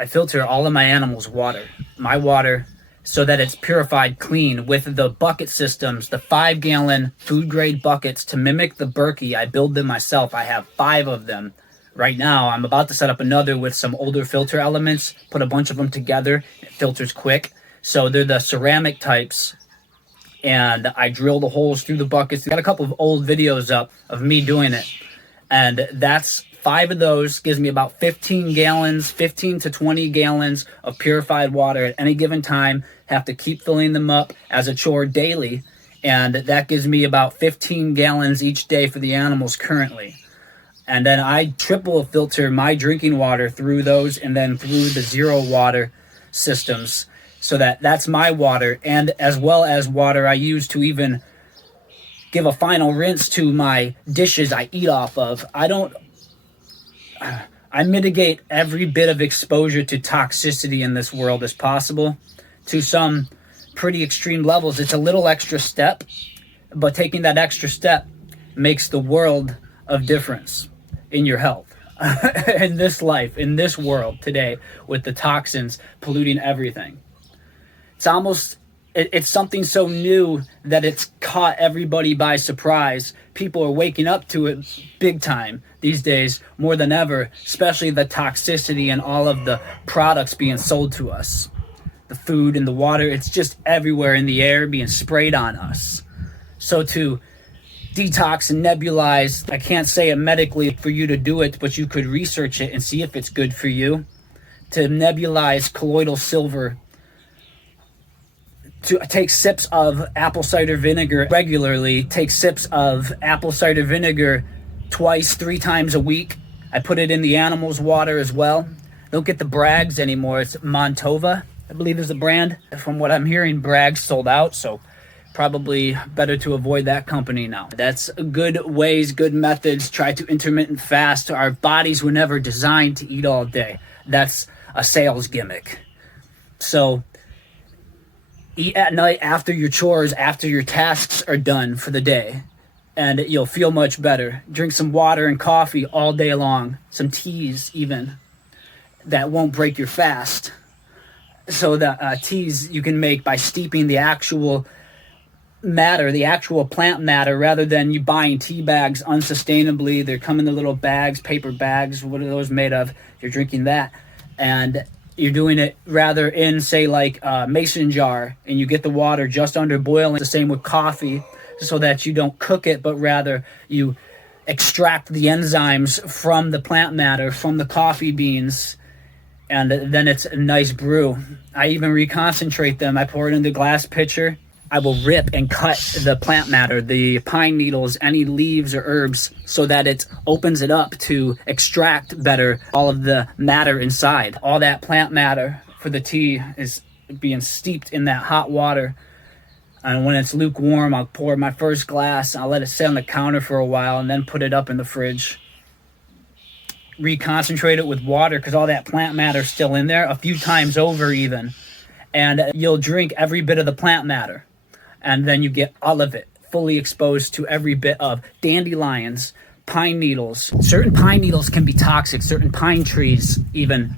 I filter all of my animals' water, my water, so that it's purified clean with the bucket systems, the 5-gallon food-grade buckets to mimic the Berkey. I build them myself. I have 5 of them. Right now, I'm about to set up another with some older filter elements, put a bunch of them together. It filters quick. So they're the ceramic types, and I drill the holes through the buckets. Got a couple of old videos up of me doing it, and that's 5 of those gives me about 15 gallons, 15 to 20 gallons of purified water at any given time. Have to keep filling them up as a chore daily, and that gives me about 15 gallons each day for the animals currently. And then I triple filter my drinking water through those, and then through the zero water systems, so that's my water, and as well as water I use to even give a final rinse to my dishes I eat off of. I mitigate every bit of exposure to toxicity in this world as possible to some pretty extreme levels. It's a little extra step, but taking that extra step makes the world of difference in your health. In this life, in this world today, with the toxins polluting everything. It's something so new that it's caught everybody by surprise. People are waking up to it big time these days, more than ever, especially the toxicity and all of the products being sold to us. The food and the water, it's just everywhere in the air being sprayed on us. So to detox and nebulize, I can't say it medically for you to do it, but you could research it and see if it's good for you. To nebulize colloidal silver, to take sips of apple cider vinegar regularly, take sips of apple cider vinegar 2-3 times a week. I put it in the animals' water as well. Don't get the Bragg's anymore. It's Montova, I believe is the brand. From what I'm hearing, Bragg's sold out, so probably better to avoid that company now. That's good ways, good methods. Try to intermittent fast. Our bodies were never designed to eat all day. That's a sales gimmick. So eat at night after your chores, after your tasks are done for the day, and you'll feel much better. Drink some water and coffee all day long, some teas even, that won't break your fast. So the teas you can make by steeping the actual matter, the actual plant matter, rather than you buying tea bags unsustainably. They come in the little bags, paper bags, what are those made of? You're drinking that, and you're doing it rather in, say, like a mason jar, and you get the water just under boiling. The same with coffee, so that you don't cook it, but rather you extract the enzymes from the plant matter, from the coffee beans, and then it's a nice brew. I even reconcentrate them. I pour it in the glass pitcher. I will rip and cut the plant matter, the pine needles, any leaves or herbs, so that it opens it up to extract better all of the matter inside. All that plant matter for the tea is being steeped in that hot water. And when it's lukewarm, I'll pour my first glass. I'll let it sit on the counter for a while and then put it up in the fridge. Reconcentrate it with water because all that plant matter is still in there, a few times over even. And you'll drink every bit of the plant matter. And then you get all of it fully exposed to every bit of dandelions, pine needles. Certain pine needles can be toxic, certain pine trees even.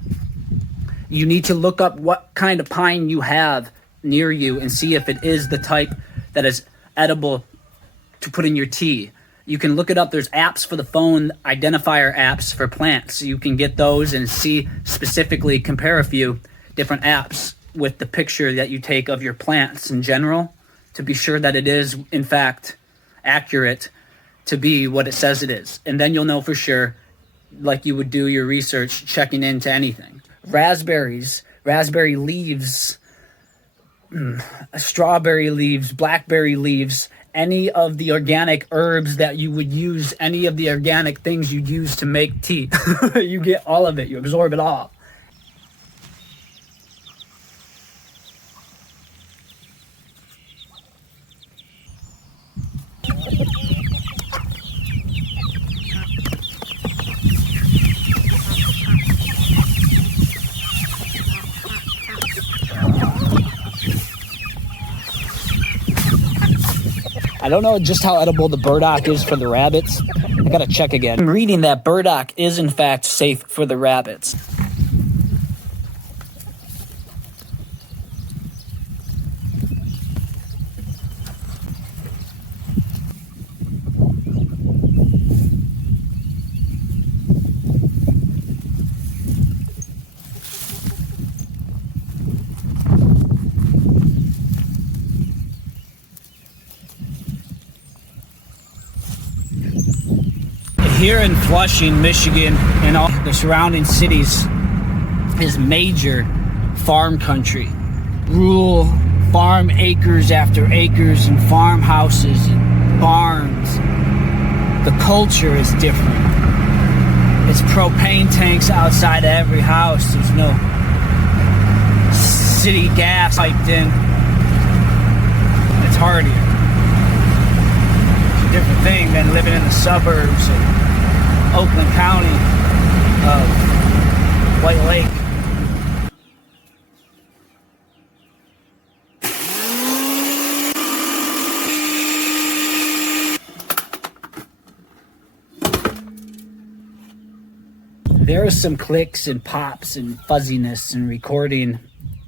You need to look up what kind of pine you have near you and see if it is the type that is edible to put in your tea. You can look it up. There's apps for the phone, identifier apps for plants. You can get those and see specifically, compare a few different apps with the picture that you take of your plants in general, to be sure that it is, in fact, accurate to be what it says it is. And then you'll know for sure, like you would do your research, checking into anything. Raspberries, raspberry leaves, strawberry leaves, blackberry leaves, any of the organic herbs that you would use, any of the organic things you'd use to make tea. You get all of it. You absorb it all. I don't know just how edible the burdock is for the rabbits. I gotta check again. I'm reading that burdock is in fact safe for the rabbits. Here in Flushing, Michigan, and all the surrounding cities is major farm country. Rural farm, acres after acres, and farmhouses and barns. The culture is different. It's propane tanks outside of every house. There's no city gas piped in. It's hardier. It's a different thing than living in the suburbs of Oakland County of White Lake. There are some clicks and pops and fuzziness and recording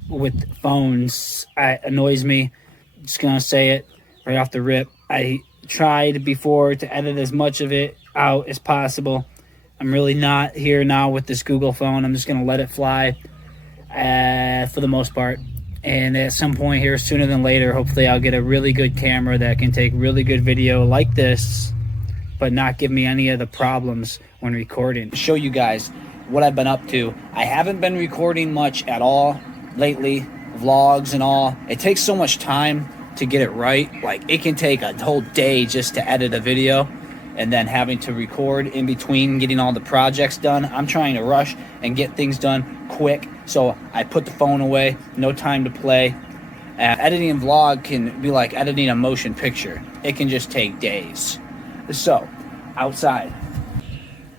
with phones. It annoys me. I'm just gonna say it right off the rip. I tried before to edit as much of it out as possible. I'm really not here now with this Google phone. I'm just gonna let it fly for the most part. And at some point here, sooner than later, hopefully I'll get a really good camera that can take really good video like this, but not give me any of the problems when recording. Show you guys what I've been up to. I haven't been recording much at all lately, vlogs and all. It takes so much time to get it right. Like, it can take a whole day just to edit a video, and then having to record in between getting all the projects done. I'm trying to rush and get things done quick, so I put the phone away, no time to play. Editing a vlog can be like editing a motion picture. It can just take days. So, outside.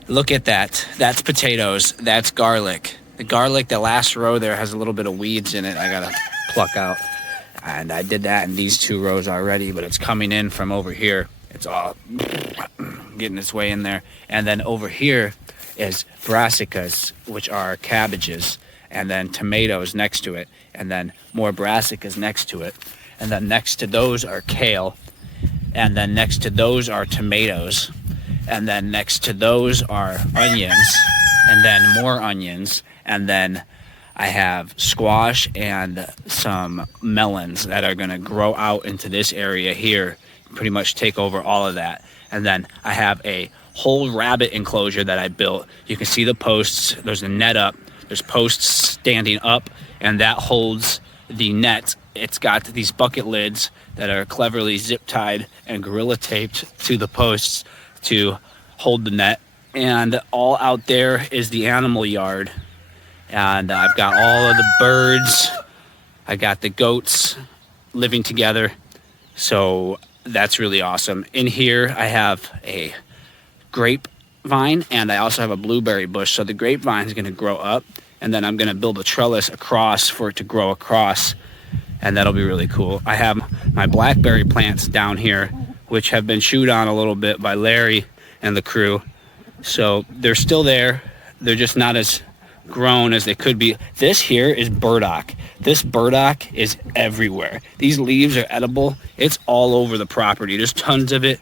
Look at that. That's potatoes. That's garlic. The garlic, the last row there has a little bit of weeds in it I gotta pluck out. And I did that in these 2 rows already, but it's coming in from over here. It's all getting its way in there. And then over here is brassicas, which are cabbages, and then tomatoes next to it, and then more brassicas next to it. And then next to those are kale. And then next to those are tomatoes, and then next to those are onions, and then more onions, and then I have squash and some melons that are going to grow out into this area here, pretty much take over all of that. And then I have a whole rabbit enclosure that I built. You can see the posts. There's a net up. There's posts standing up, and that holds the net. It's got these bucket lids that are cleverly zip tied and gorilla taped to the posts to hold the net. And all out there is the animal yard. And I've got all of the birds. I got the goats living together. So that's really awesome. In here, I have a grapevine, and I also have a blueberry bush. So the grapevine is going to grow up, and then I'm going to build a trellis across for it to grow across. And that'll be really cool. I have my blackberry plants down here, which have been chewed on a little bit by Larry and the crew. So they're still there. They're just not as grown as they could be. This here is burdock. This burdock is everywhere. These leaves are edible. It's all over the property. There's tons of it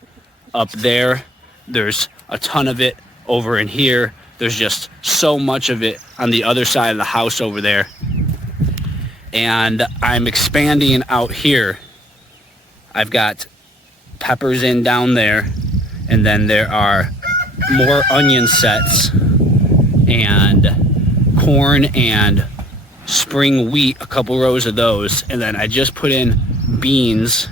up there. There's a ton of it over in here. There's just so much of it on the other side of the house over there. And I'm expanding out here. I've got peppers in down there, and then there are more onion sets and corn and spring wheat, a couple rows of those. And then I just put in beans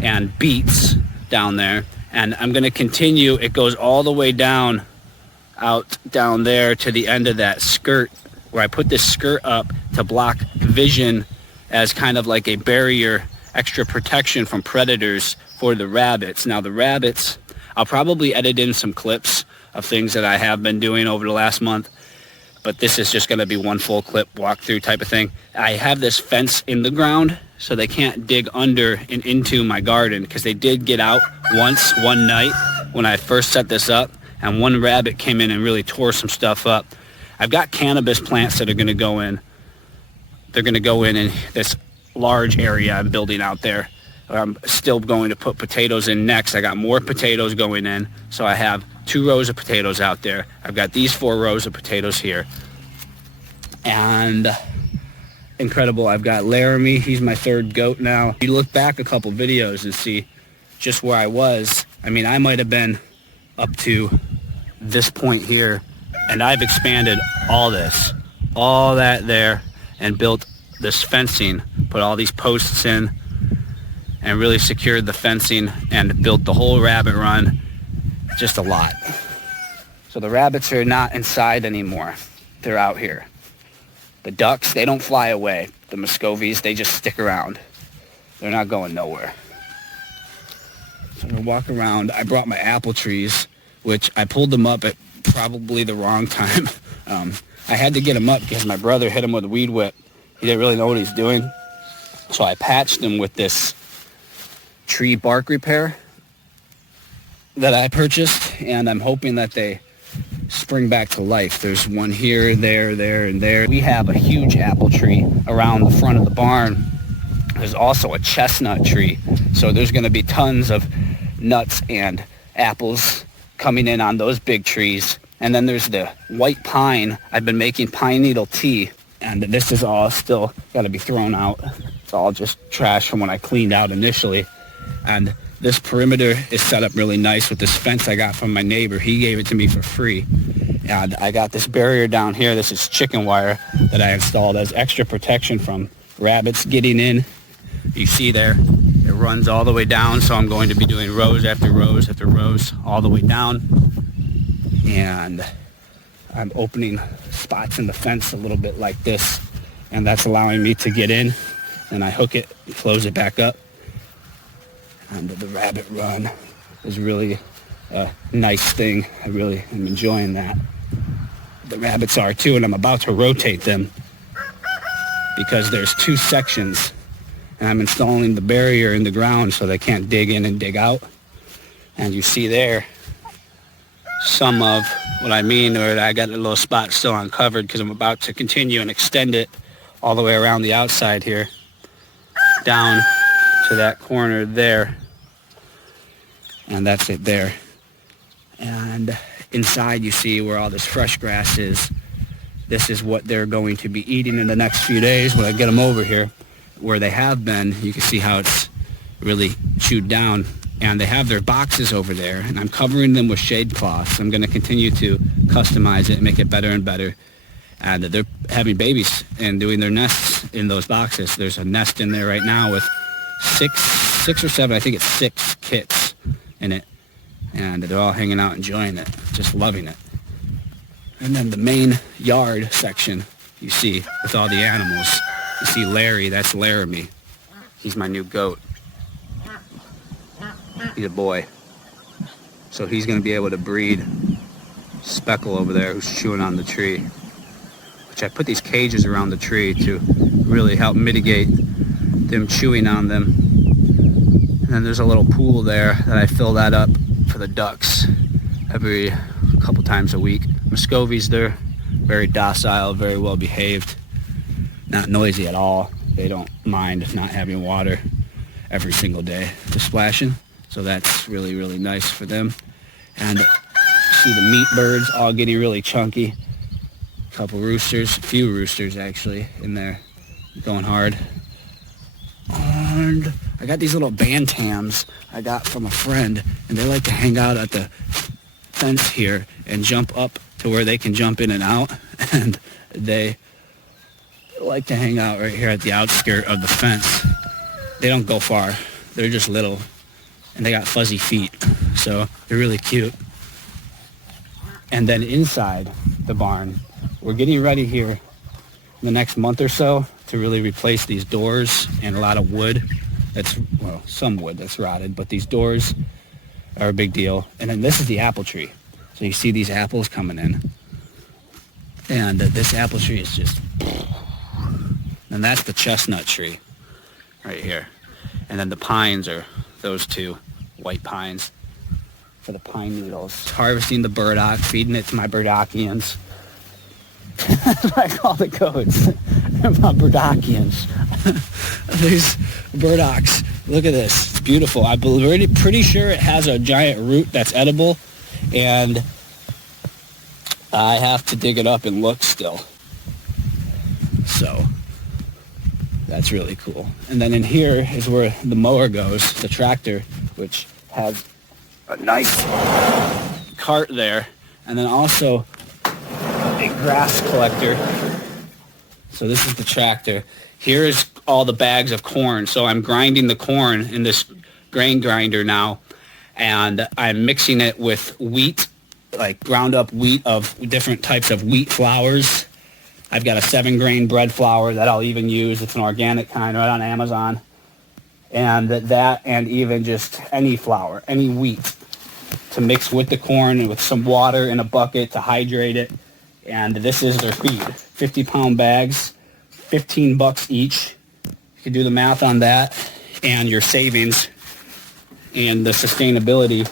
and beets down there, and I'm going to continue. It goes all the way down, out down there to the end of that skirt, where I put this skirt up to block vision as kind of like a barrier, extra protection from predators for the rabbits. Now the rabbits, I'll probably edit in some clips of things that I have been doing over the last month, but this is just going to be one full clip walkthrough type of thing. I have this fence in the ground so they can't dig under and into my garden, because they did get out once one night when I first set this up, and one rabbit came in and really tore some stuff up. I've got cannabis plants that are going to go in. They're going to go in this large area I'm building out there. I'm still going to put potatoes in next. I got more potatoes going in. So I have 2 rows of potatoes out there. I've got these 4 rows of potatoes here. And incredible. I've got Laramie. He's my 3rd goat now. You look back a couple videos and see just where I was. I mean, I might have been up to this point here, and I've expanded all that there, and built this fencing, put all these posts in, and really secured the fencing, and built the whole rabbit run. Just a lot. So the rabbits are not inside anymore. They're out here. The ducks, they don't fly away. The Muscovies, they just stick around. They're not going nowhere. So I'm gonna walk around. I brought my apple trees, which I pulled them up at probably the wrong time. I had to get them up because my brother hit them with a weed whip. He didn't really know what he's doing. So I patched them with this tree bark repair that I purchased, and I'm hoping that they spring back to life. There's one here, there, and there. We have a huge apple tree around the front of the barn. There's also a chestnut tree. So there's going to be tons of nuts and apples coming in on those big trees. And then there's the white pine. I've been making pine needle tea, and this is all still got to be thrown out. It's all just trash from when I cleaned out initially. And this perimeter is set up really nice with this fence I got from my neighbor. He gave it to me for free. And I got this barrier down here. This is chicken wire that I installed as extra protection from rabbits getting in. You see there, it runs all the way down. So I'm going to be doing rows after rows after rows all the way down. And I'm opening spots in the fence a little bit like this. And that's allowing me to get in. And I hook it and close it back up. And the rabbit run is really a nice thing. I really am enjoying that. The rabbits are too, and I'm about to rotate them because there's two sections, and I'm installing the barrier in the ground so they can't dig in and dig out. And you see there some of what I mean, or I got a little spot still uncovered because I'm about to continue and extend it all the way around the outside here, down to that corner there. And that's it there. And inside you see where all this fresh grass is. This is what they're going to be eating in the next few days when I get them over here. Where they have been, you can see how it's really chewed down. And they have their boxes over there, and I'm covering them with shade cloths. I'm going to continue to customize it and make it better and better. And they're having babies and doing their nests in those boxes. There's a nest in there right now with six or seven, I think it's 6 kits in it. And they're all hanging out enjoying it, just loving it. And then the main yard section you see with all the animals. You see Larry, that's Laramie. He's my new goat. He's a boy. So he's going to be able to breed Speckle over there who's chewing on the tree. Which I put these cages around the tree to really help mitigate them chewing on them. And then there's a little pool there that I fill that up for the ducks every couple times a week. Muscovies, they're very docile, very well behaved, not noisy at all. They don't mind not having water every single day to splashing. So that's really, really nice for them. And see the meat birds all getting really chunky. A couple roosters, a few roosters actually in there going hard. And I got these little bantams I got from a friend, and they like to hang out at the fence here and jump up to where they can jump in and out. And they like to hang out right here at the outskirt of the fence. They don't go far. They're just little, and they got fuzzy feet, so they're really cute. And then inside the barn, we're getting ready here in the next month or so to really replace these doors and a lot of wood that's, well, some wood that's rotted, but these doors are a big deal. And then this is the apple tree. So you see these apples coming in. And this apple tree is just, and that's the chestnut tree right here. And then the pines are those two white pines for the pine needles. Harvesting the burdock, feeding it to my burdockians. That's what I call the goats. My burdockians. These burdocks. Look at this. It's beautiful. I'm pretty sure it has a giant root that's edible, and I have to dig it up and look still. So that's really cool. And then in here is where the mower goes, the tractor, which has a nice cart there. And then also a grass collector. So this is the tractor. Here is all the bags of corn. So I'm grinding the corn in this grain grinder now, and I'm mixing it with wheat, like ground up wheat of different types of wheat flours. I've got a 7-grain bread flour that I'll even use. It's an organic kind right on Amazon. And that, and even just any flour, any wheat, to mix with the corn and with some water in a bucket to hydrate it. And this is their feed. 50-pound bags, $15 each. You can do the math on that and your savings and the sustainability.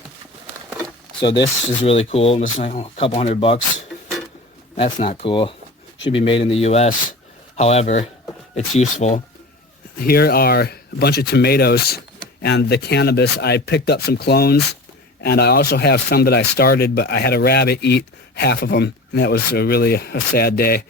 So this is really cool. This is like a couple $100. That's not cool. Should be made in the U.S. However, it's useful. Here are a bunch of tomatoes and the cannabis. I picked up some clones, and I also have some that I started, but I had a rabbit eat half of them, and that was really a sad day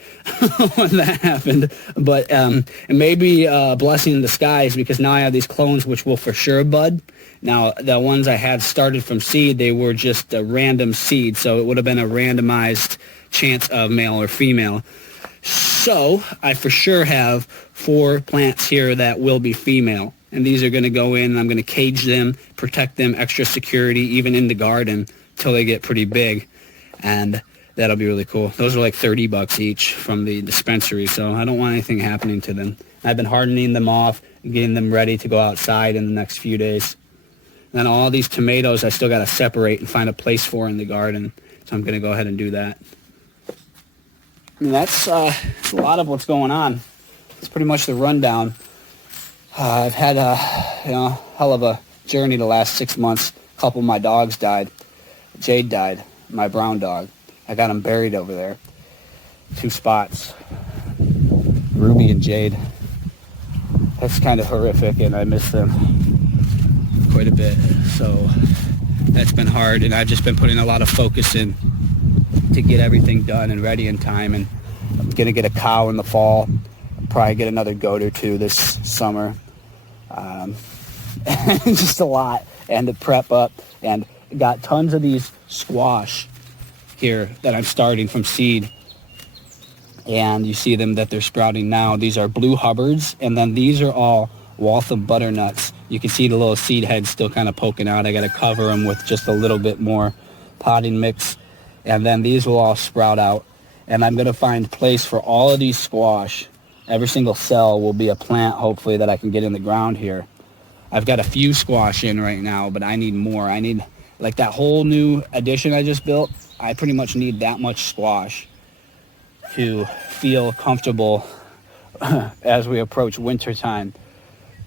when that happened. But it may be a blessing in disguise, because now I have these clones which will for sure bud. Now, the ones I had started from seed, they were just a random seed, so it would have been a randomized chance of male or female. So I for sure have 4 plants here that will be female, and these are going to go in, and I'm going to cage them, protect them, extra security, even in the garden, till they get pretty big, and that'll be really cool. Those are like $30 each from the dispensary, so I don't want anything happening to them. I've been hardening them off, getting them ready to go outside in the next few days. And then all these tomatoes I still got to separate and find a place for in the garden, so I'm going to go ahead and do that. And that's a lot of what's going on. It's pretty much the rundown. I've had a hell of a journey the last 6 months. A couple of my dogs died. Jade died, my brown dog. I got him buried over there. 2 spots. Ruby and Jade. That's kind of horrific, and I miss them quite a bit. So that's been hard, and I've just been putting a lot of focus in to get everything done and ready in time. And I'm going to get a cow in the fall. I'll probably get another goat or 2 this summer. Just a lot. And to prep up. And got tons of these squash here that I'm starting from seed. And you see them that they're sprouting now. These are blue Hubbards. And then these are all Waltham butternuts. You can see the little seed heads still kind of poking out. I got to cover them with just a little bit more potting mix. And then these will all sprout out. And I'm going to find place for all of these squash. Every single cell will be a plant, hopefully, that I can get in the ground here. I've got a few squash in right now, but I need more. I need, like that whole new addition I just built, I pretty much need that much squash to feel comfortable as we approach winter time.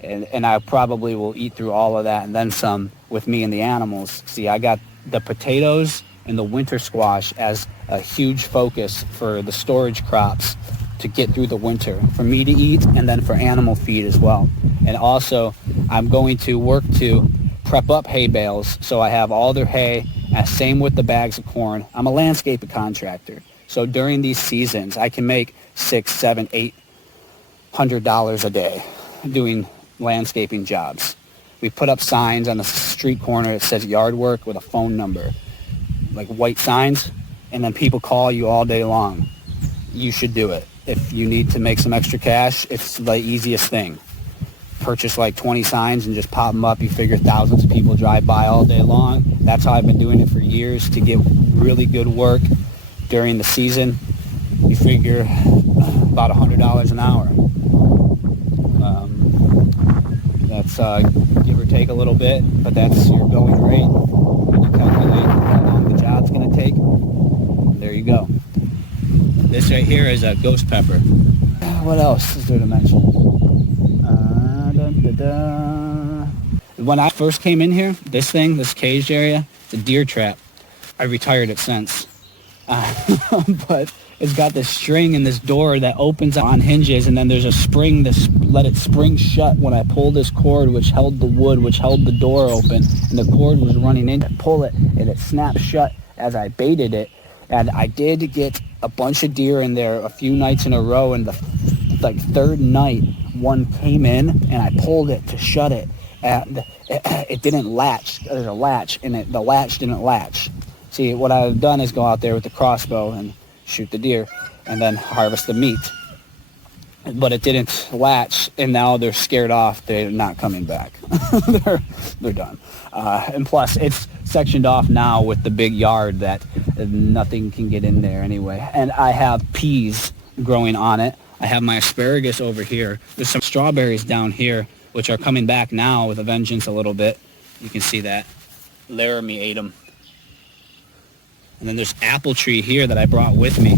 And I probably will eat through all of that and then some with me and the animals. See, I got the potatoes and the winter squash as a huge focus for the storage crops to get through the winter, for me to eat and then for animal feed as well. And also, I'm going to work to prep up hay bales so I have all their hay, and same with the bags of corn. I'm a landscaping contractor, so during these seasons, I can make $600, $700, $800 a day doing landscaping jobs. We put up signs on the street corner that says yard work with a phone number, like white signs, and then people call you all day long. You should do it. If you need to make some extra cash, it's the easiest thing. Purchase like 20 signs and just pop them up. You figure thousands of people drive by all day long. That's how I've been doing it for years to get really good work during the season. You figure about $100 an hour. That's give or take a little bit, but that's your going rate. When you calculate how long the job's going to take, there you go. This right here is a ghost pepper. What else is there to mention? When I first came in here, this caged area, it's a deer trap. I retired it since. But it's got this string and this door that opens on hinges, and then there's a spring that let it spring shut when I pull this cord, which held the wood, which held the door open, and the cord was running in to pull it, and it snapped shut as I baited it. And I did get a bunch of deer in there a few nights in a row, and the third night, one came in, and I pulled it to shut it, and it didn't latch. There's a latch, and the latch didn't latch. See, what I've done is go out there with the crossbow and shoot the deer and then harvest the meat. But it didn't latch, and now they're scared off. They're not coming back. they're done. And plus, it's sectioned off now with the big yard that nothing can get in there anyway. And I have peas growing on it. I have my asparagus over here. There's some strawberries down here, which are coming back now with a vengeance a little bit. You can see that. Laramie ate them. And then there's apple tree here that I brought with me,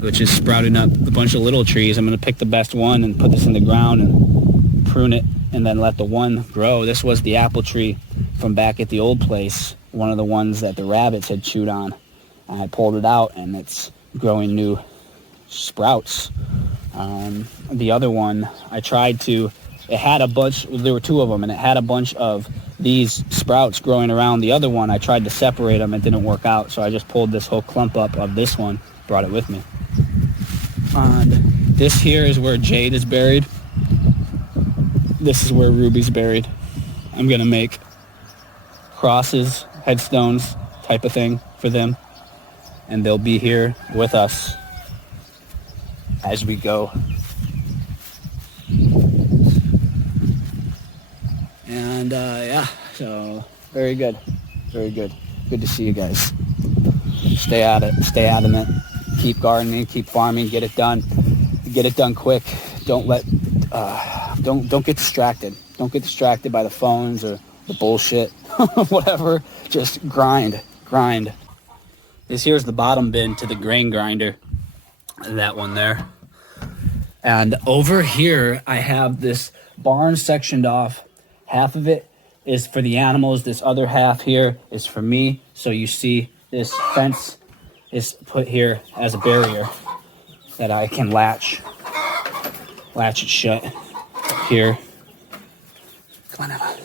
which is sprouting up a bunch of little trees. I'm going to pick the best one and put this in the ground and prune it and then let the one grow. This was the apple tree from back at the old place, one of the ones that the rabbits had chewed on. And I pulled it out and it's growing new sprouts. The other one, I tried to, it had a bunch, there were two of them, and it had a bunch of these sprouts growing around the other one. I tried to separate them, it didn't work out, so I just pulled this whole clump up of this one, brought it with me. And this here is where Jade is buried. This is where Ruby's buried. I'm gonna make crosses, headstones type of thing for them, and they'll be here with us as we go. And yeah, so very good, very good. Good to see you guys. Stay at it, stay adamant, keep gardening, keep farming, get it done quick. Don't let, don't get distracted. Don't get distracted by the phones or the bullshit, whatever. Just grind. This here's the bottom bin to the grain grinder, that one there. And over here, I have this barn sectioned off. Half of it is for the animals. This other half here is for me. So you see this fence is put here as a barrier that I can latch it shut here. Come on, Emma.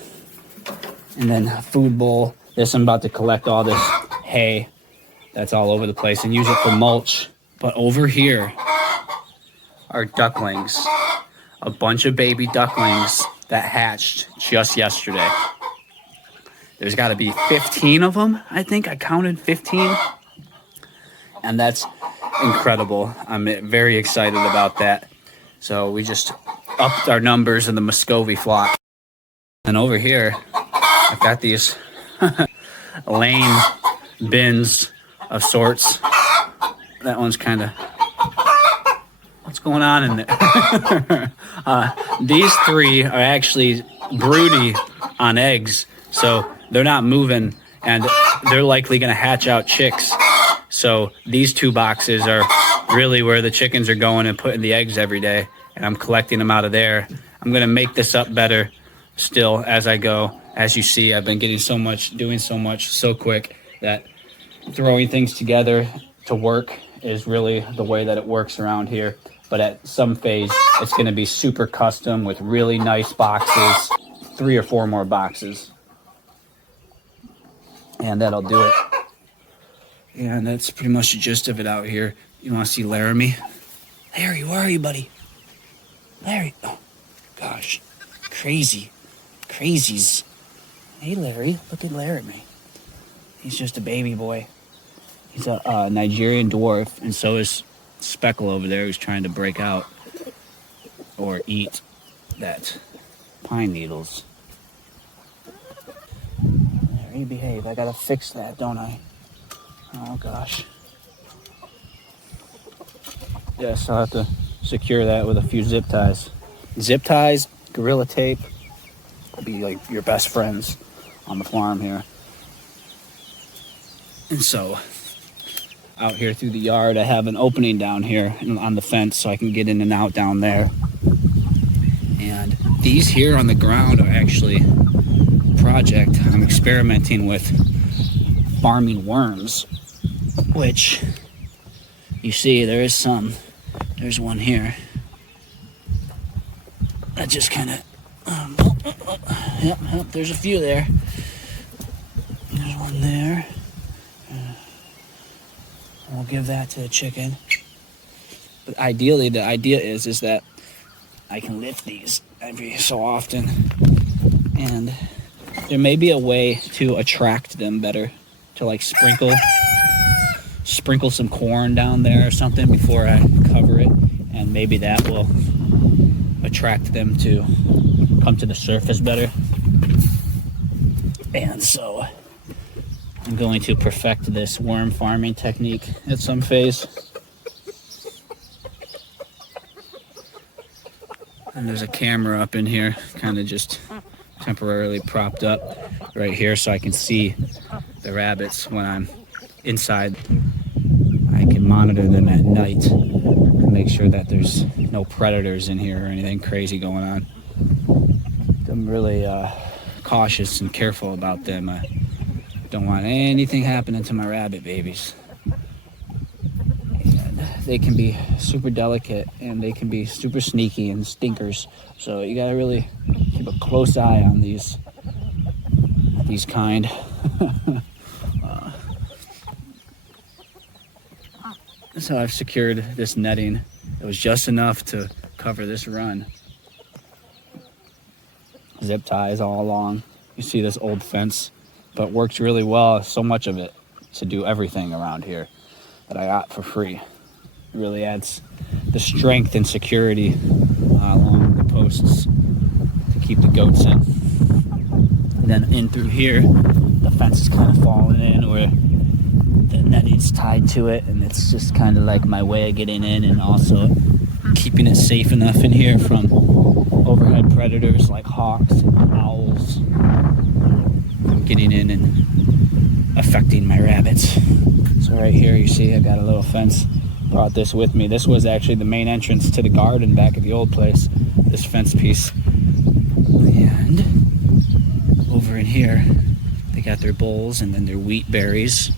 And then a food bowl. This, I'm about to collect all this hay that's all over the place and use it for mulch. But over here are ducklings. A bunch of baby ducklings that hatched just yesterday. There's got to be 15 of them, I think. I counted 15. And that's incredible. I'm very excited about that. So we just upped our numbers in the Muscovy flock. And over here, I've got these lane bins of sorts. That one's kind of... What's going on in there? These three are actually broody on eggs, so they're not moving, and they're likely going to hatch out chicks. So these two boxes are really where the chickens are going and putting the eggs every day, and I'm collecting them out of there. I'm going to make this up better still as I go. As you see, I've been getting so much, doing so much so quick that throwing things together to work is really the way that it works around here. But at some phase, it's going to be super custom with really nice boxes, 3 or 4 more boxes. And that'll do it. Yeah, and that's pretty much the gist of it out here. You want to see Laramie? Larry, where are you, buddy? Larry, oh, gosh. Crazies. Hey, Larry, look at Laramie. He's just a baby boy. He's a Nigerian dwarf, and so is Speckle over there who's trying to break out or eat that pine needles. Larry, behave. I gotta fix that, don't I? Oh, gosh. Yes, I'll have to secure that with a few zip ties. Zip ties, Gorilla Tape will be like your best friends on the farm here. And so, out here through the yard, I have an opening down here on the fence so I can get in and out down there. And these here on the ground are actually a project I'm experimenting with farming worms, which you see there is some. There's one here that just kind of yep, there's a few there. There's one there. We'll give that to the chicken. But ideally, the idea is that I can lift these every so often, and there may be a way to attract them better, to like sprinkle some corn down there or something before I cover it, and maybe that will attract them to come to the surface better. And so I'm going to perfect this worm farming technique at some phase. And there's a camera up in here, kind of just temporarily propped up right here so I can see the rabbits when I'm inside. I can monitor them at night to make sure that there's no predators in here or anything crazy going on. I'm really cautious and careful about them. I don't want anything happening to my rabbit babies. And they can be super delicate and they can be super sneaky and stinkers. So you gotta really keep a close eye on these kind. So I've secured this netting. It was just enough to cover this run. Zip ties all along. You see this old fence, but works really well, so much of it, to do everything around here that I got for free. It really adds the strength and security along the posts to keep the goats in. And then in through here, the fence is kind of falling in where the netting's tied to it, and it's just kind of like my way of getting in and also keeping it safe enough in here from overhead predators like hawks and owls from getting in and affecting my rabbits. So right here you see I got a little fence. Brought this with me. This was actually the main entrance to the garden back at the old place, this fence piece. And over in here they got their bowls and then their wheat berries.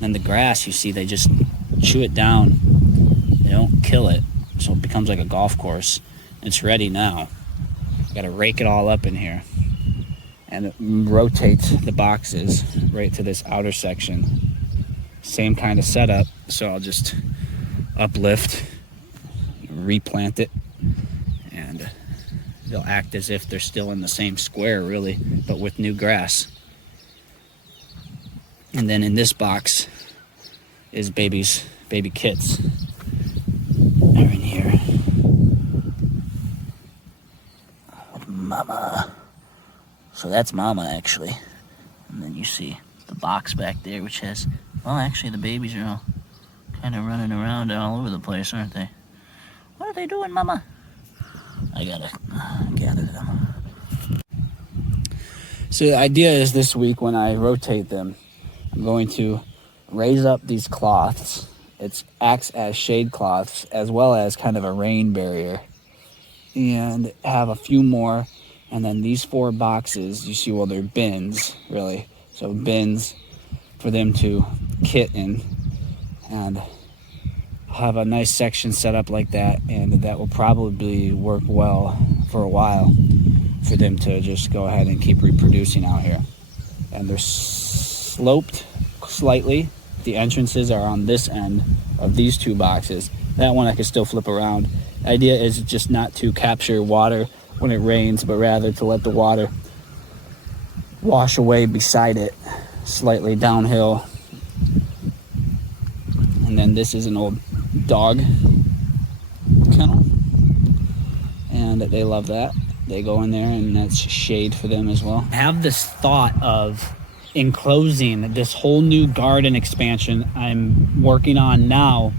And then the grass, you see, they just chew it down. They don't kill it, so it becomes like a golf course. It's ready now. Got to rake it all up in here and rotate the boxes right to this outer section. Same kind of setup, so I'll just uplift, replant it, and they'll act as if they're still in the same square, really, but with new grass. And then in this box is baby kits. They're in here. Mama. So that's Mama, actually. And then you see the box back there, which has, well, actually the babies are all kind of running around all over the place, aren't they? What are they doing, Mama? I gotta gather them. So the idea is this week when I rotate them, I'm going to raise up these cloths. It acts as shade cloths as well as kind of a rain barrier. And have a few more. And then these 4 boxes, you see, well, they're bins, really. So bins for them to kit in. And have a nice section set up like that. And that will probably work well for a while for them to just go ahead and keep reproducing out here. And they're sloped slightly. The entrances are on this end of these 2 boxes. That one I can still flip around. The idea is just not to capture water when it rains, but rather to let the water wash away beside it, slightly downhill. And then this is an old dog kennel, and they love that. They go in there, and that's shade for them as well. I have this thought of enclosing this whole new garden expansion I'm working on now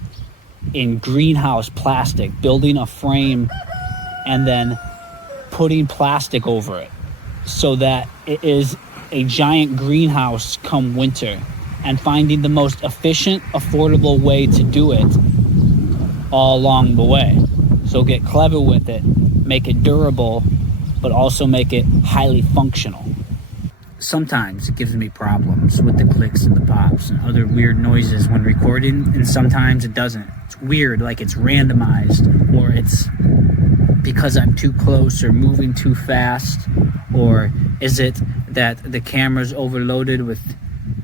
in greenhouse plastic, building a frame and then putting plastic over it so that it is a giant greenhouse come winter, and finding the most efficient, affordable way to do it all along the way. So get clever with it, make it durable, but also make it highly functional. Sometimes it gives me problems with the clicks and the pops and other weird noises when recording, and sometimes it doesn't. It's weird, like it's randomized, or it's because I'm too close or moving too fast, or is it that the camera's overloaded with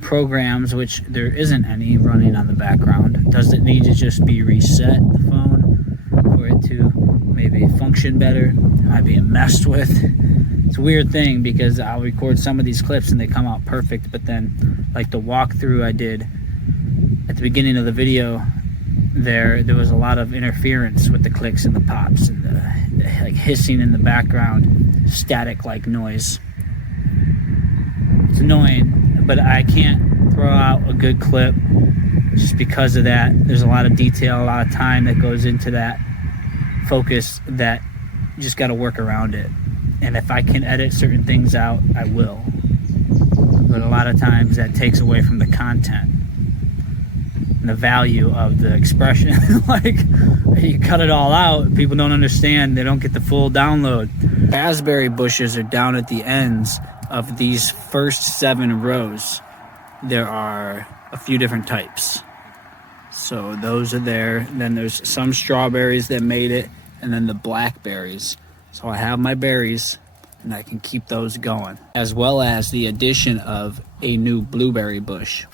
programs, which there isn't any running on the background? Does it need to just be reset, the phone, for it to maybe function better? Am I being messed with? It's a weird thing because I'll record some of these clips and they come out perfect, but then like the walkthrough I did at the beginning of the video, there was a lot of interference with the clicks and the pops and the like hissing in the background, static like noise. It's annoying, but I can't throw out a good clip just because of that. There's a lot of detail, a lot of time that goes into that focus that you just got to work around it. And if I can edit certain things out, I will. But a lot of times that takes away from the content and the value of the expression. Like, you cut it all out, people don't understand, they don't get the full download. Raspberry bushes are down at the ends of these first 7 rows. There are a few different types. So those are there. Then there's some strawberries that made it, and then the blackberries. So I have my berries, and I can keep those going, as well as the addition of a new blueberry bush.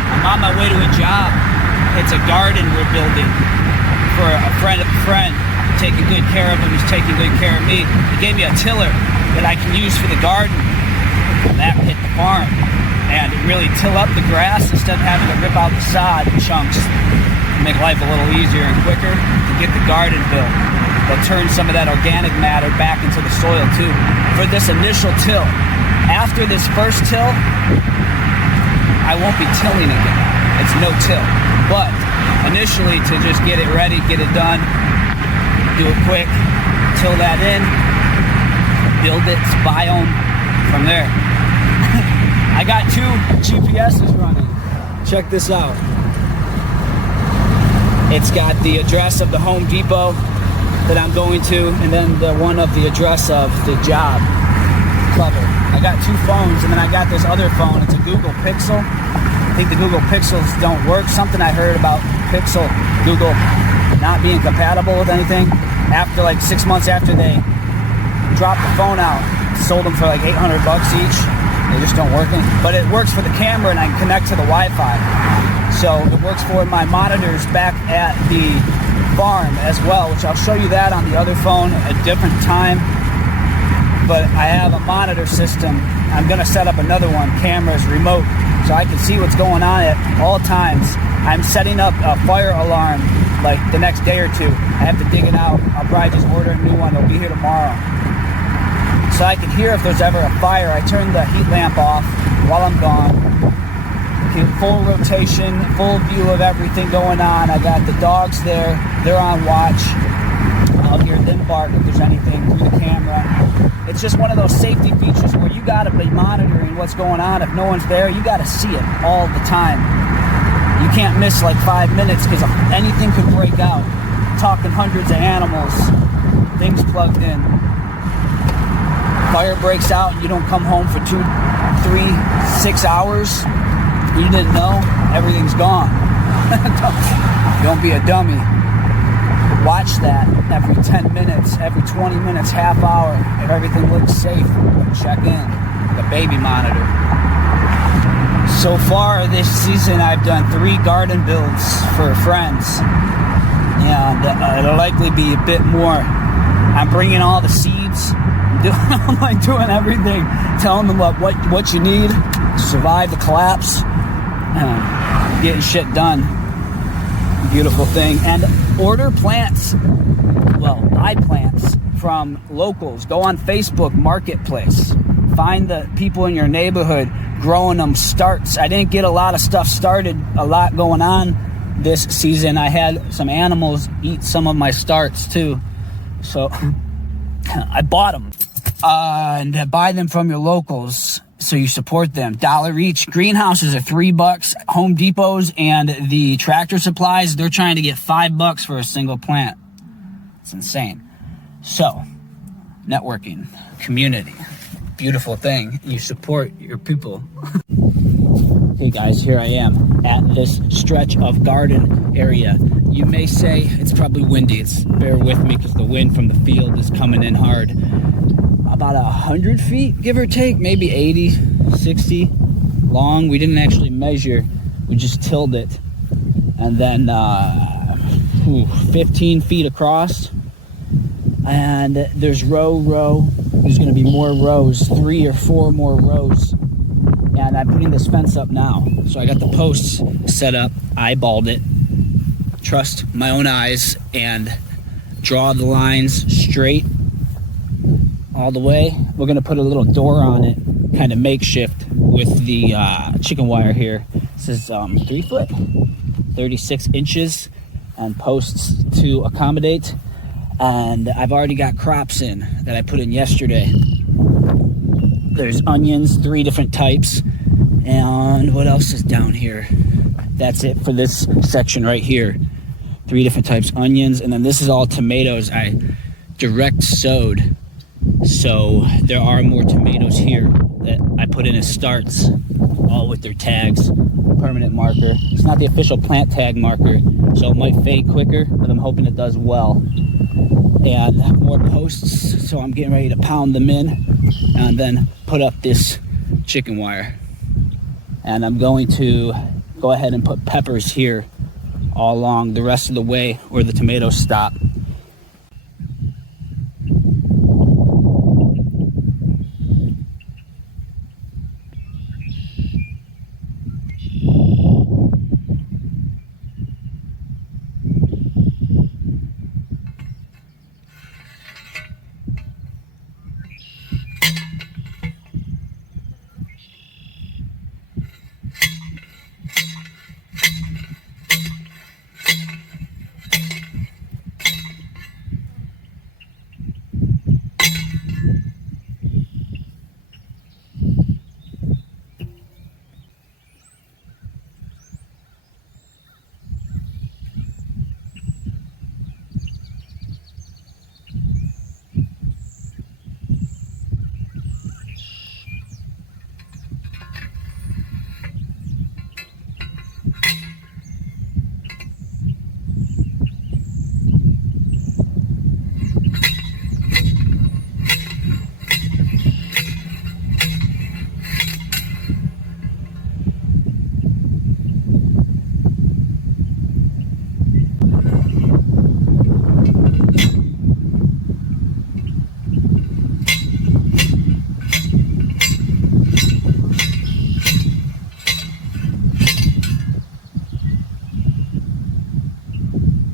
I'm on my way to a job. It's a garden we're building for a friend of a friend. Taking good care of him, he's taking good care of me. He gave me a tiller that I can use for the garden. That hit the farm and really till up the grass instead of having to rip out the sod in chunks. Make life a little easier and quicker to get the garden built. They'll turn some of that organic matter back into the soil too. For this initial till, after this first till, I won't be tilling again. It's no till. But initially, to just get it ready, get it done, do it quick, till that in, build its biome from there. I got 2 GPSs running. Check this out. It's got the address of the Home Depot that I'm going to, and then the one of the address of the job. Clever. I got 2 phones, and then I got this other phone. It's a Google Pixel. I think the Google Pixels don't work. Something I heard about Pixel, Google not being compatible with anything. After like 6 months after they dropped the phone out, sold them for like $800 each. They just don't work. But it works for the camera, and I can connect to the Wi-Fi. So it works for my monitors back at the farm as well, which I'll show you that on the other phone at a different time. But I have a monitor system. I'm gonna set up another one, cameras, remote, so I can see what's going on at all times. I'm setting up a fire alarm like the next day or 2. I have to dig it out. I'll probably just order a new one. It'll be here tomorrow. So I can hear if there's ever a fire. I turn the heat lamp off while I'm gone. Full rotation, full view of everything going on. I got the dogs there. They're on watch. I'll hear them bark if there's anything through the camera. It's just one of those safety features where you got to be monitoring what's going on. If no one's there, you got to see it all the time. You can't miss like 5 minutes because anything could break out. Talking hundreds of animals, things plugged in. Fire breaks out and you don't come home for 2, 3, 6 hours. You didn't know, everything's gone. Don't be a dummy. Watch that every 10 minutes, every 20 minutes, half hour. If everything looks safe, check in. The baby monitor. So far this season, I've done 3 garden builds for friends. And it'll likely be a bit more. I'm bringing all the seeds. I'm like doing everything. Telling them what you need to survive the collapse. Getting shit done. Beautiful thing. And order plants. Well, buy plants from locals. Go on Facebook Marketplace. Find the people in your neighborhood growing them starts. I didn't get a lot of stuff started, a lot going on this season. I had some animals eat some of my starts too. So I bought them. And buy them from your locals so you support them. $1 each. Greenhouses are $3. Home Depots and the tractor supplies, they're trying to get $5 for a single plant. It's insane. So, networking, community, beautiful thing. You support your people. Hey guys, here I am at this stretch of garden area. You may say it's probably windy. Bear with me because the wind from the field is coming in hard. about 100 feet, give or take, maybe 80, 60 long. We didn't actually measure, we just tilled it. And then 15 feet across. And there's row. There's gonna be more rows, 3 or 4 more rows. And I'm putting this fence up now. So I got the posts set up, eyeballed it, trust my own eyes, and draw the lines straight all the way. We're gonna put a little door on it, kind of makeshift, with the chicken wire here. This is 3 foot, 36 inches, and posts to accommodate. And I've already got crops in that I put in yesterday. There's onions, 3 different types. And what else is down here? That's it for this section right here. 3 different types onions. And then this is all tomatoes I direct sowed. So there are more tomatoes here that I put in as starts, all with their tags, permanent marker. It's not the official plant tag marker, so it might fade quicker, but I'm hoping it does well. And more posts, so I'm getting ready to pound them in and then put up this chicken wire. And I'm going to go ahead and put peppers here all along the rest of the way where the tomatoes stop.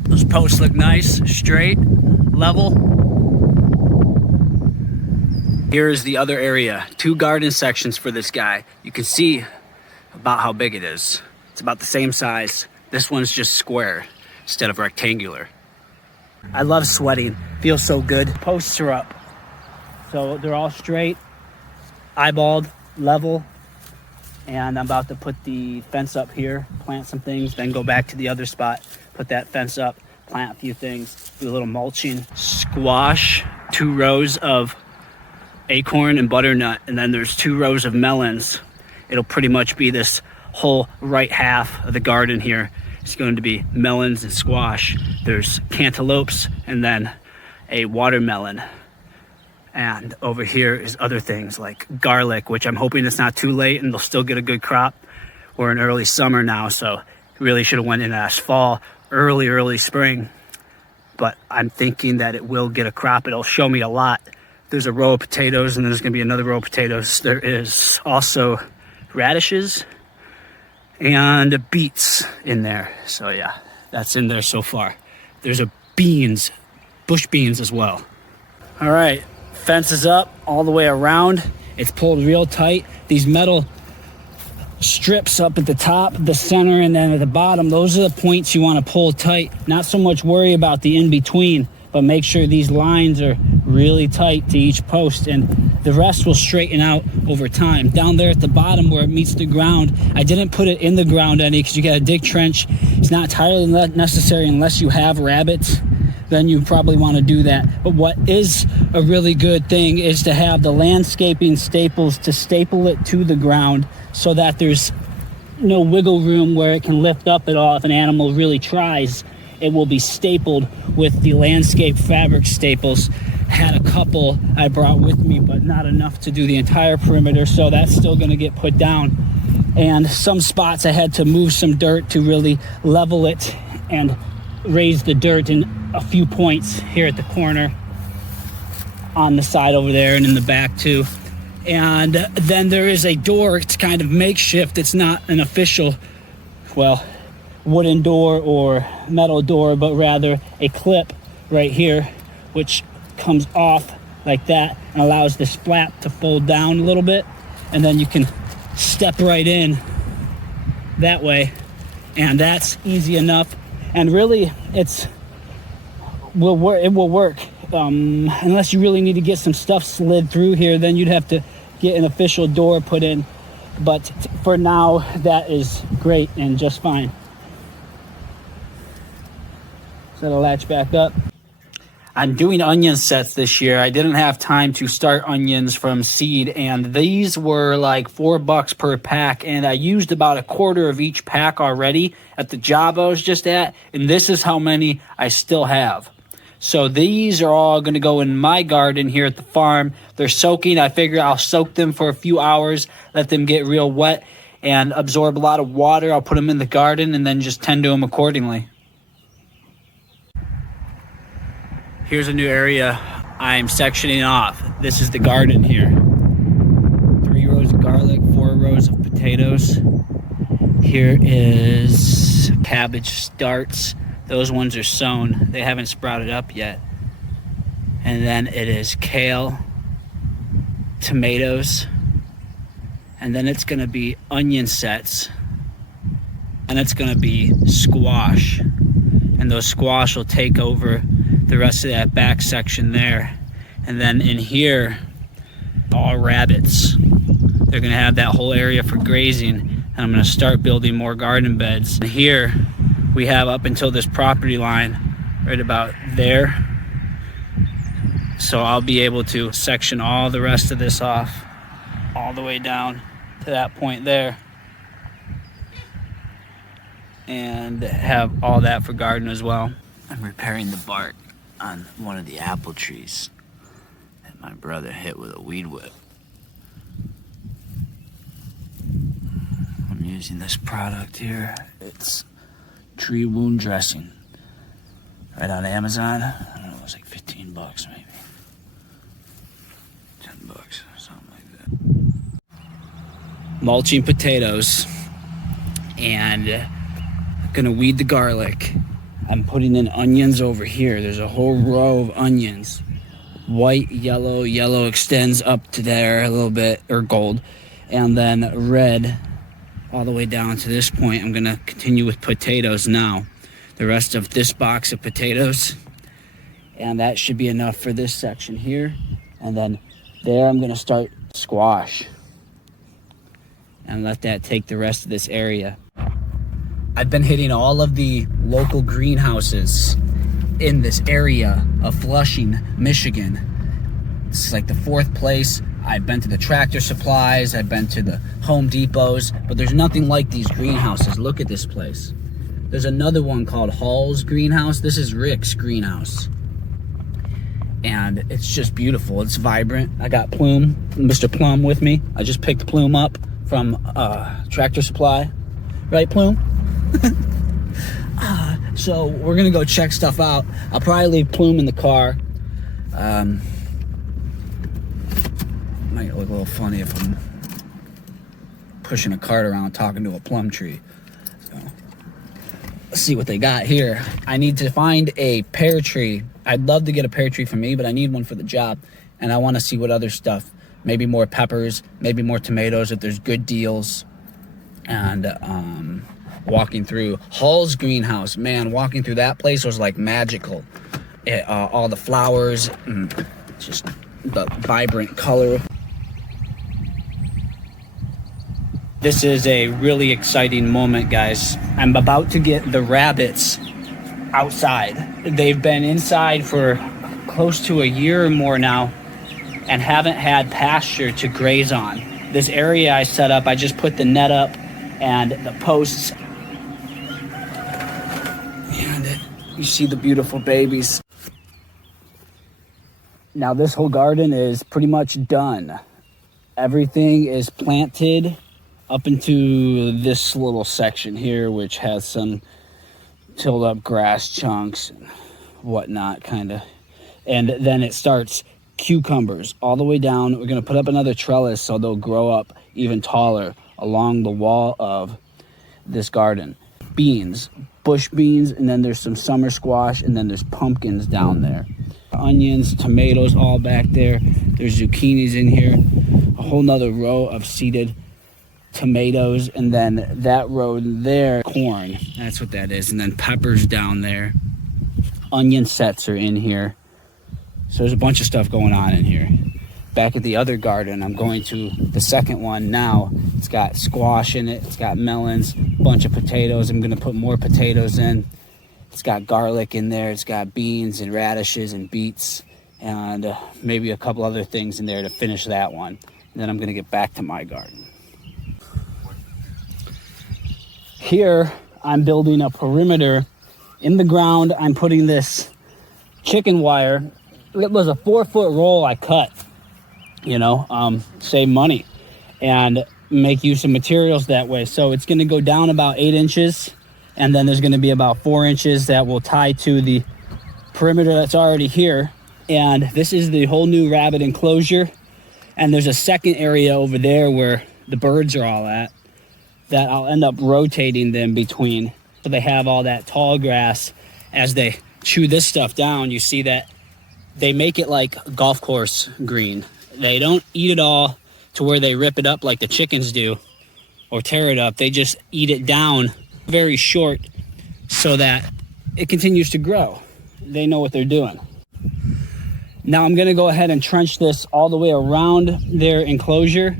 Those posts look nice, straight, level. Here's the other area. 2 garden sections for this guy. You can see about how big it is. It's about the same size. This one's just square instead of rectangular. I love sweating. Feels so good. Posts are up. So they're all straight, eyeballed, level. And I'm about to put the fence up here, plant some things, then go back to the other spot, put that fence up, plant a few things, do a little mulching. Squash, 2 rows of acorn and butternut, and then there's 2 rows of melons. It'll pretty much be this whole right half of the garden here. It's going to be melons and squash. There's cantaloupes and then a watermelon. And over here is other things like garlic, which I'm hoping it's not too late and they'll still get a good crop. We're in early summer now, so really should have went in last fall, early spring. But I'm thinking that it will get a crop. It'll show me a lot. There's a row of potatoes and there's gonna be another row of potatoes. There is also radishes and beets in there. So yeah, that's in there so far. There's a beans, bush beans as well. All right. Fence is up all the way around. It's pulled real tight. These metal strips up at the top, the center, and then at the bottom, those are the points you want to pull tight. Not so much worry about the in-between, but make sure these lines are really tight to each post, and the rest will straighten out over time. Down there at the bottom where it meets the ground, I didn't put it in the ground any because you got a dig trench. It's not entirely necessary unless you have rabbits. Then you probably want to do that. But what is a really good thing is to have the landscaping staples to staple it to the ground so that there's no wiggle room where it can lift up at all. If an animal really tries, it will be stapled with the landscape fabric staples. had a couple I brought with me, but not enough to do the entire perimeter, so that's still going to get put down. And some spots I had to move some dirt to really level it and raise the dirt in a few points here at the corner, on the side over there, and in the back too. And then there is a door. It's kind of makeshift. It's not an official, well, wooden door or metal door, but rather a clip right here, which comes off like that and allows the flap to fold down a little bit, and then you can step right in that way, and that's easy enough. And really, it will work. Unless you really need to get some stuff slid through here, then you'd have to get an official door put in. But for now, that is great and just fine. So it'll latch back up. I'm doing onion sets this year. I didn't have time to start onions from seed, and these were like $4 per pack, and I used about a quarter of each pack already at the job I was just at, and this is how many I still have. So these are all going to go in my garden here at the farm. They're soaking. I figure I'll soak them for a few hours, let them get real wet and absorb a lot of water. I'll put them in the garden and then just tend to them accordingly. Here's a new area I'm sectioning off. This is the garden here. 3 rows of garlic, 4 rows of potatoes. Here is cabbage starts. Those ones are sown. They haven't sprouted up yet. And then it is kale, tomatoes, and then it's gonna be onion sets, and it's gonna be squash. And those squash will take over the rest of that back section there. And then in here, all rabbits. They're gonna have that whole area for grazing, and I'm gonna start building more garden beds. And here we have up until this property line, right about there. So I'll be able to section all the rest of this off, all the way down to that point there, and have all that for garden as well. I'm repairing the bark on one of the apple trees that my brother hit with a weed whip. I'm using this product here. It's tree wound dressing, right on Amazon. I don't know, it was like $15 maybe, $10, something like that. Mulching potatoes, and gonna weed the garlic. I'm putting in onions over here. There's a whole row of onions. White, yellow, yellow extends up to there a little bit, or gold, and then red all the way down to this point. I'm gonna continue with potatoes now. The rest of this box of potatoes, and that should be enough for this section here. And then there I'm gonna start squash and let that take the rest of this area. I've been hitting all of the local greenhouses in this area of Flushing, Michigan. This is like the 4th place. I've been to the Tractor Supplies, I've been to the Home Depots, but there's nothing like these greenhouses. Look at this place. There's another one called Hall's Greenhouse. This is Rick's greenhouse. And it's just beautiful. It's vibrant. I got Plume, Mr. Plum with me. I just picked Plume up from Tractor Supply. Right, Plume? So we're gonna go check stuff out. I'll probably leave Plume in the car. Might look a little funny if I'm pushing a cart around talking to a plum tree. So let's see what they got here. I need to find a pear tree. I'd love to get a pear tree for me, but I need one for the job. And I want to see what other stuff, maybe more peppers, maybe more tomatoes if there's good deals. And walking through Hall's greenhouse, man, walking through that place was like magical. All the flowers, just the vibrant color. This is a really exciting moment, guys. I'm about to get the rabbits outside. They've been inside for close to a year or more now and haven't had pasture to graze on. This area I set up, I just put the net up and the posts. And you see the beautiful babies. Now this whole garden is pretty much done. Everything is planted up into this little section here, which has some tilled up grass chunks and whatnot, kind of. And then it starts cucumbers all the way down. We're going to put up another trellis so they'll grow up even taller along the wall of this garden. Beans, bush beans, and then there's some summer squash, and then there's pumpkins down there. Onions, tomatoes all back there. There's zucchinis in here. A whole nother row of seeded tomatoes, and then that row there, corn. That's what that is. And then peppers down there. Onion sets are in here. So there's a bunch of stuff going on in here. Back at the other garden, I'm going to the second one now. It's got squash in it. It's got melons, a bunch of potatoes. I'm going to put more potatoes in. It's got garlic in there. It's got beans and radishes and beets and maybe a couple other things in there to finish that one. And then I'm going to get back to my garden. Here, I'm building a perimeter. In the ground, I'm putting this chicken wire. It was a 4-foot roll I cut, save money and make use of materials that way. So it's going to go down about 8 inches, and then there's going to be about 4 inches that will tie to the perimeter that's already here. And this is the whole new rabbit enclosure. And there's a second area over there where the birds are all at that I'll end up rotating them between. So they have all that tall grass. As they chew this stuff down, you see that they make it like golf course green. They don't eat it all to where they rip it up like the chickens do or tear it up. They just eat it down very short so that it continues to grow. They know what they're doing. Now I'm going to go ahead and trench this all the way around their enclosure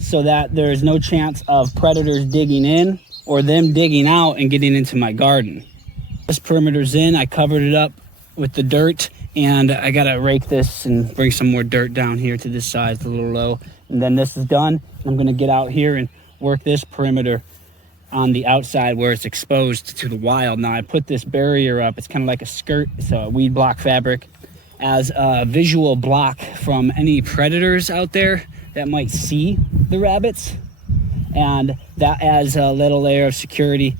so that there's no chance of predators digging in or them digging out and getting into my garden. This perimeter's in. I covered it up with the dirt, and I got to rake this and bring some more dirt down here to this side. It's a little low. And then this is done. I'm going to get out here and work this perimeter on the outside where it's exposed to the wild. Now I put this barrier up. It's kind of like a skirt. It's a weed block fabric as a visual block from any predators out there that might see the rabbits. And that adds a little layer of security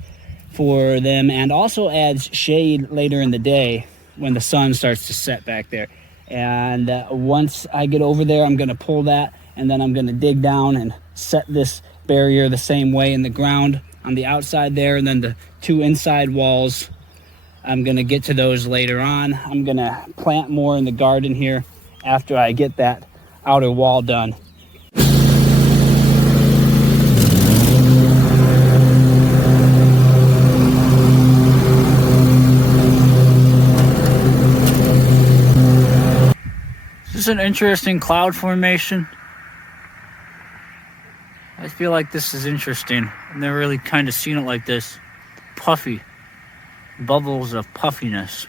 for them and also adds shade later in the day when the sun starts to set back there. And once I get over there, I'm going to pull that, and then I'm going to dig down and set this barrier the same way in the ground on the outside there, and then the 2 inside walls, I'm going to get to those later on. I'm going to plant more in the garden here after I get that outer wall done. This is an interesting cloud formation. I feel like this is interesting. I've never really kind of seen it like this. Puffy. Bubbles of puffiness.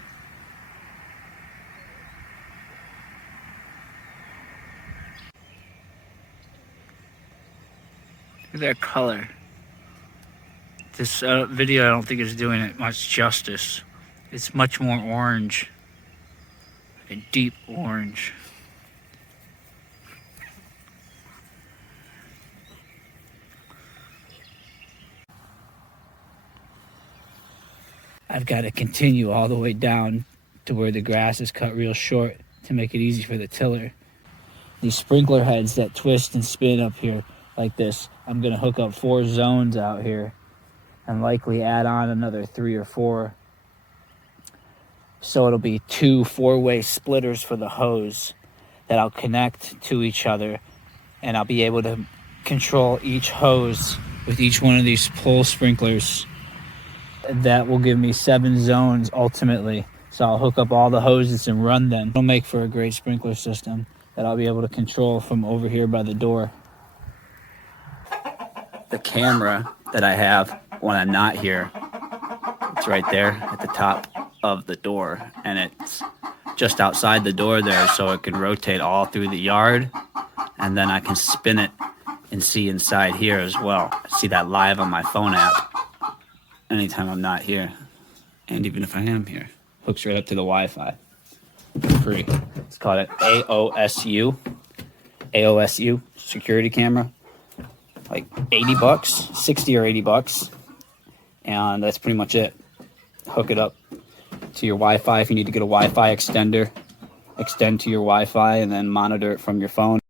Look at that color. This video I don't think is doing it much justice. It's much more orange. A deep orange. I've got to continue all the way down to where the grass is cut real short to make it easy for the tiller. These sprinkler heads that twist and spin up here like this, I'm going to hook up 4 zones out here and likely add on another 3 or 4. So it'll be 2 4-way splitters for the hose that I'll connect to each other, and I'll be able to control each hose with each one of these pull sprinklers. That will give me 7 zones ultimately. So I'll hook up all the hoses and run them. It'll make for a great sprinkler system that I'll be able to control from over here by the door. The camera that I have when I'm not here, it's right there at the top of the door, and it's just outside the door there, so it can rotate all through the yard, and then I can spin it and see inside here as well. I see that live on my phone app anytime I'm not here, and even if I am here. Hooks right up to the Wi-Fi. Free. It's called an AOSU security camera. Like 80 bucks, 60 or 80 bucks. And that's pretty much it. Hook it up to your Wi-Fi if you need to get a Wi-Fi extender. Extend to your Wi-Fi and then monitor it from your phone.